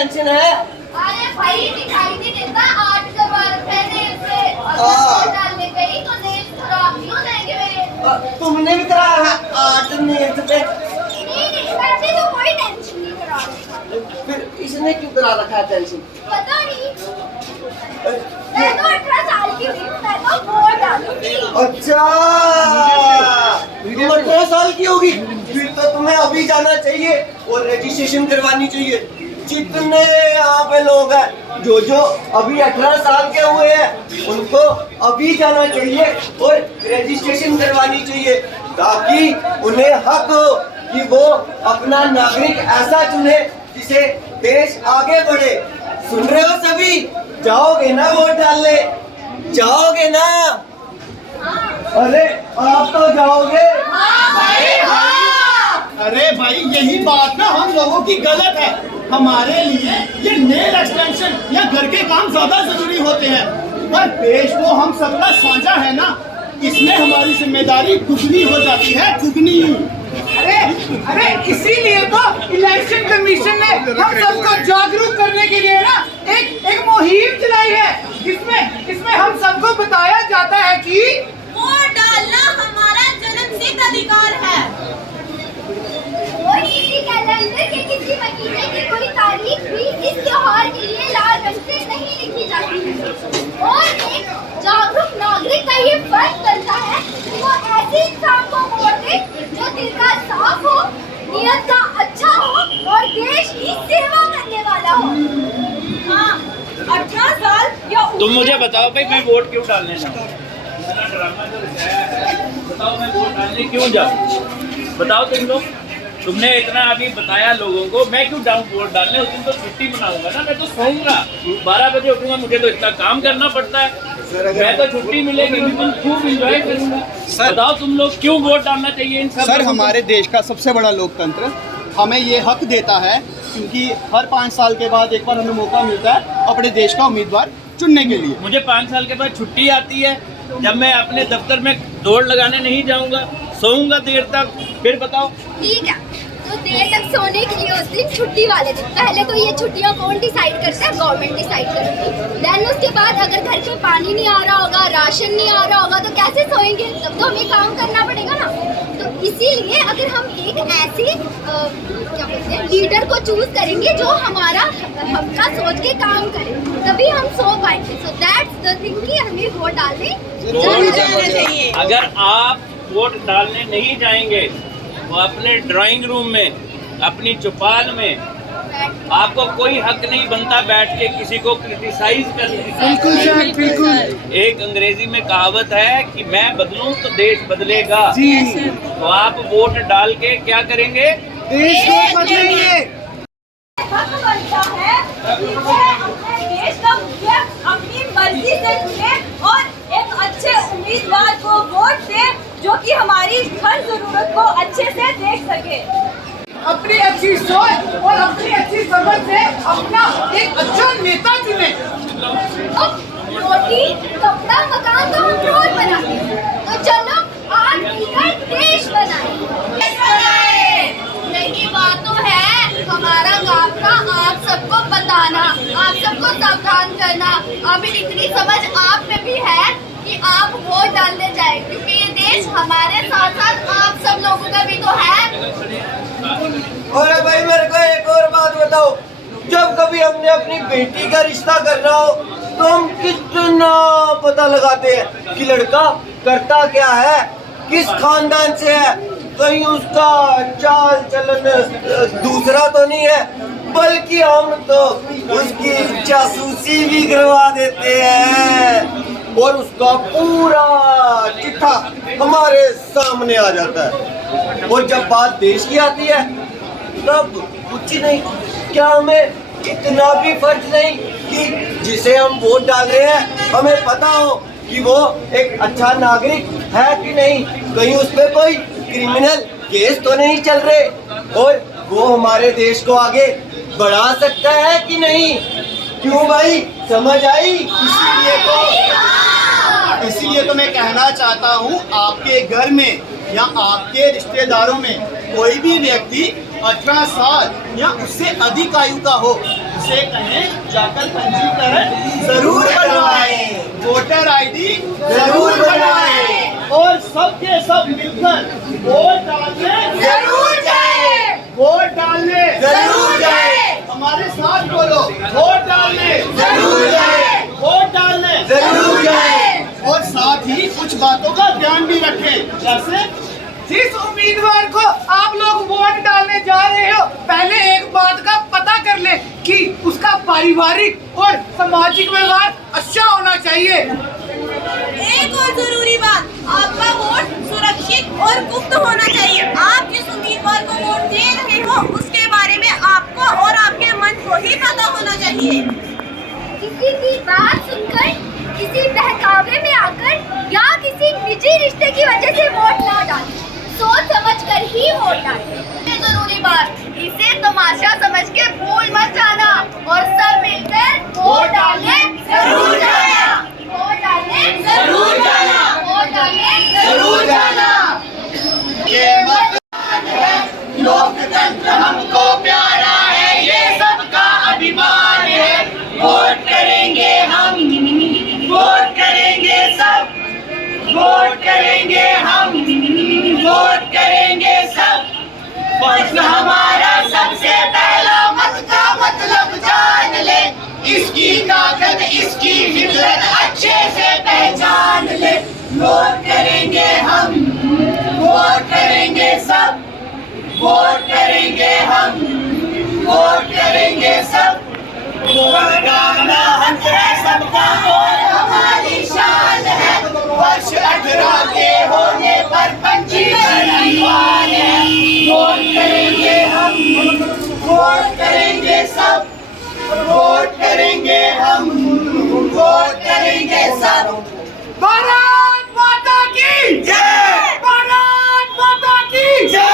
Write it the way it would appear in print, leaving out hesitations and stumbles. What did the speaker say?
Tension है? अरे भाई दिखाई नहीं देता, 8 करवा रखे हैं देश से। अगर वोट डालने गई तो देश खराब नहीं हो जाएंगे मेरे। तुमने भी करा है 8 नेत्र पे? नहीं, वैसे तो कोई टेंशन नहीं करा रही। फिर इसने क्यों करा रखा है टेंशन? पता नहीं, मैं तो 18 साल की हुई, मैं तो वोट डालूंगी। अच्छा, तुम 18 साल की होगी, फिर तो तुम्हें अभी जाना चाहिए और रजिस्ट्रेशन करवानी चाहिए। जितने यहाँ पे लोग हैं जो अभी 18 साल के हुए हैं उनको अभी जाना चाहिए और रजिस्ट्रेशन करवानी चाहिए, ताकि उन्हें हक हो कि वो अपना नागरिक ऐसा चुने जिसे देश आगे बढ़े। सुन रहे हो सभी? जाओगे ना वोट डालने? जाओगे ना? अरे आप तो जाओगे? अरे भाई यही बात ना हम लोगों की गलत है। हमारे लिए ये नेल एक्सटेंशन या घर के काम ज्यादा जरूरी होते हैं, पर देश तो हम सबका साझा है ना, इसमें हमारी जिम्मेदारी दुगनी हो जाती है, दुगनी। अरे इसीलिए तो इलेक्शन कमीशन ने हम सबको जागरूक करने के लिए ना एक मुहिम चलाई है, जिसमें हम सबको बताया जाता है कि वोट डालना हमारा जन्मसिद्ध अधिकार है और किसी कैलेंडर के किसी महीने की कोई तारीख भी इस त्योहार के लिए लाल रंग से नहीं लिखी जाती है। और एक जागरूक नागरिक का ये फर्ज बनता है कि वो ऐसे इंसान को वोट दे जो दिल का साफ हो, नियत का अच्छा हो और देश की सेवा करने वाला हो। हाँ, 18 साल या तुम मुझे बताओ भाई, मैं वोट क्यों डालने जाऊँ? ड्रामा जो रचाया है, बताओ मैं वोट डालने क्यों जाऊँ? बताओ तुम लोग। तुमने इतना अभी बताया लोगों को, मैं क्यों जाऊँ वोट डालने? उस दिन तो छुट्टी मनाऊंगा ना, मैं तो सोऊंगा, 12 बजे उठूंगा, मुझे तो इतना काम करना पड़ता है। मैं तो छुट्टी मिलेगी बिल्कुल खूब एंजॉय करूंगा। बताओ तुम लोग क्यों वोट डालना चाहिए इन सब? सर, हमारे देश का सबसे बड़ा लोकतंत्र हमें ये हक देता है, क्योंकि हर 5 साल के बाद एक बार हमें मौका मिलता है अपने देश का उम्मीदवार चुनने के लिए। मुझे 5 साल के बाद छुट्टी आती है, जब मैं अपने दफ्तर में दौड़ लगाने नहीं जाऊंगा, सोऊंगा देर तक। फिर बताओ। ठीक है, तो देर तक सोने के लिए उस दिन छुट्टी वाले दिन, पहले तो ये छुट्टियां कौन डिसाइड करता है? गवर्नमेंट डिसाइड करेगी। देन उसके बाद अगर घर पे पानी नहीं आ रहा होगा, राशन नहीं आ रहा होगा, तो कैसे सोएंगे? तब तो हमें काम करना पड़ेगा ना। तो इसीलिए अगर हम एक ऐसी क्या बोलते हैं लीडर को चूज करेंगे जो हमारा हमका सोच के काम करे, तभी हम सो पाएंगे। सो दैट्स द थिंग कि हमें वोट डालने जाना चाहिए। अगर आप वोट डालने नहीं जाएंगे वो अपने ड्राइंग रूम में, अपनी चौपाल में, आपको कोई हक नहीं बनता बैठ के किसी को क्रिटिसाइज करने का। बिल्कुल। एक अंग्रेजी में कहावत है कि मैं बदलूं तो देश बदलेगा। तो आप वोट डाल के क्या करेंगे? देश को बदलेंगे। हक बनता है कि वह अपने देश का मुखिया अपनी मर्जी से चुने और एक अच्छे उम्मीदवार को वोट दे जो कि हमारी हर जरूरत को अच्छे से देख सके। अपनी अच्छी सोच और अपनी अच्छी समझ से अपना एक अच्छा नेता चुने। अब रोटी कपड़ा मकान तो हम रोज बनाते हैं, तो चलो आज मिलकर देश बनाएं। नहीं, बात तो है हमारा काम का आप सबको बताना, आप सबको सावधान करना। अभी इतनी समझ आप में भी है कि आप वोट डालने जाए, क्योंकि ये देश हमारे साथ साथ आप सब लोगों का भी तो है। और भाई मेरे को एक और बात बताओ, जब कभी हमने अपनी बेटी का रिश्ता करना हो तो हम कितना पता लगाते हैं कि लड़का करता क्या है, किस खानदान से है, कहीं उसका चाल चलन दूसरा तो नहीं है, बल्कि हम तो उसकी जासूसी भी करवा देते हैं और उसका पूरा चिट्ठा हमारे सामने आ जाता है। और जब बात देश की आती है तब कुछ नहीं। क्या हमें इतना भी फर्ज नहीं कि जिसे हम वोट डाल रहे हैं हमें पता हो कि वो एक अच्छा नागरिक है कि नहीं, कहीं उस पर कोई क्रिमिनल केस तो नहीं चल रहे और वो हमारे देश को आगे बढ़ा सकता है कि नहीं? क्यों भाई, समझ आई? इसीलिए तो मैं कहना चाहता हूँ, आपके घर में या आपके रिश्तेदारों में कोई भी व्यक्ति 18 साल या उससे अधिक आयु का हो, से कहें जाकर पंजीकरण जरूर बनवाएं, वोटर आईडी जरूर बनवाएं, और सबके सब मिलकर वोट डालने जरूर जाए, वोट डालने जरूर जाए, हमारे साथ बोलो, वोट डालने जरूर जाए, वोट डालने जरूर जाए। और साथ ही कुछ बातों का ध्यान भी रखें, जैसे जिस उम्मीदवार को आप लोग वोट डालने जा रहे हो, पहले एक बात का पता कर ले कि उसका पारिवारिक और सामाजिक व्यवहार अच्छा होना चाहिए। एक और जरूरी बात, आपका वोट सुरक्षित और गुप्त होना चाहिए। आप जिस उम्मीदवार को वोट दे रहे हो उसके बारे में आपको और आपके मन को ही पता होना चाहिए। किसी की बात सुनकर, किसी बहकावे में आकर या किसी निजी रिश्ते की वजह से वोट ना डालें, सोच समझ कर ही वोट डालें। जरूरी बात, इसे तमाशा समझ के भूल मत जाना और सब मिलकर वोट डालने जरूर जाना, वोट डालने जरूर जाना, वोट डालने जरूर जाना। ये मतदान है, लोकतंत्र हमको प्यारा है, ये सबका अभिमान है। वोट करेंगे हम, वोट करेंगे सब, वोट करेंगे हम, वोट करेंगे सब। फर्ज हमारा सबसे पहला, मत का मतलब जान ले, इसकी ताकत इसकी फितरत अच्छे से पहचान ले। वोट करेंगे हम, वोट करेंगे सब, वोट करेंगे हम, वोट करेंगे सब। वोट डालना हक है सबका और हमारी शान है, वर्ष 18 के होने पर पंजीकरण अनिवार्य है। वोट करेंगे हम, वोट करेंगे सब, वोट करेंगे हम, वोट करेंगे सब। भारत माता की जय, भारत माता की जय।